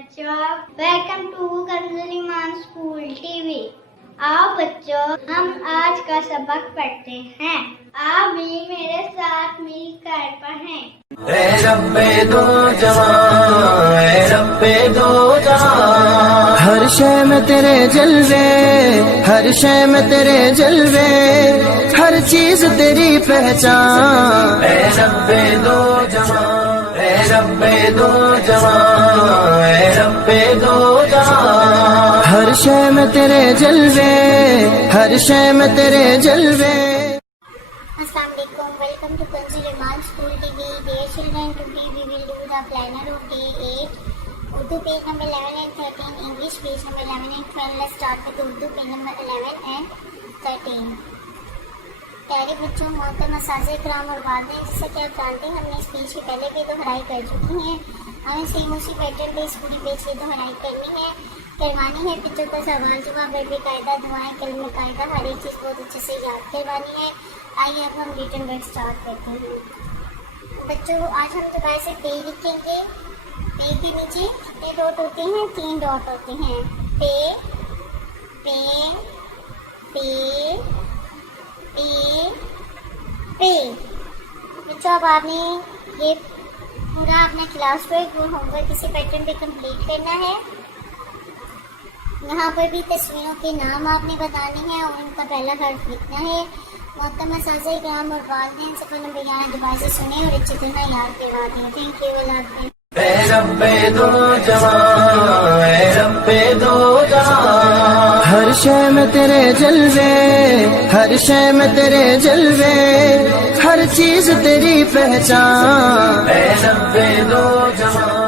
बच्चों, welcome to Kanzul Iman school TV. आओ बच्चों, हम आज का सबक पढ़ते हैं। आप भी मेरे साथ मिलकर पढ़ें। ए रब्बे दो जहां, ए रब्बे दो जहां, हर शय में तेरे जलवे, हर शय में तेरे जलवे, हर चीज तेरी पहचान। ए रब्बे दो जहां, ए रब्बे दो जहां, ए रब्बे दो जहां, हर शय में तेरे जलवे, हर शय में तेरे जलवे। Assalamualaikum, welcome to Kanzul Iman School TV. Dear children, today we will do the planner of day 8. Urdu page number 11 and 13, English page number 11 and 12. Let's start with Urdu page number 11 and 13. प्यारे बच्चों, मोहतरम असातिज़ा इकराम और वालिदैन, जैसा कि आप जानते हैं हमने स्पीच की पहले भी दोहराई कर चुकी हैं। हमें सेम उसी पैटर्न पे इस पूरी पेज की दोहराई करनी है, करवानी है। बच्चों का सवाल जवाब, बेकायदा दुआएं, कलम कायदा, हर एक चीज़ बहुत अच्छे से याद करवानी है। आइए अब हम रिटन वर्क स्टार्ट करते हैं। बच्चों, आज हम दोबारा से पे लिखेंगे। पे के नीचे कितने डॉट होते हैं? 3 डॉट होते हैं। पे, पे, पे, पे, पे। बच्चों, अब आपने ये पूरा अपना क्लास वर्क और होमवर्क इसी पैटर्न पे कंप्लीट करना है। यहाँ पर भी तस्वीरों के नाम आपने बताने हैं और उनका पहला हर्फ लिखना है। मोहतरम असातिज़ा इकराम और वालिदैन, सफ़र नंबर 11 दोबारा से सुने और अच्छी तरह याद करवा दें। Thank you. अल्लाह हाफ़िज़। ए रब्बे दो जहां, ए रब्बे दो जहां, हर शय में तेरे जलवे, हर शय में तेरे जलवे, हर चीज तेरी पहचान। ए रब्बे दो जहां।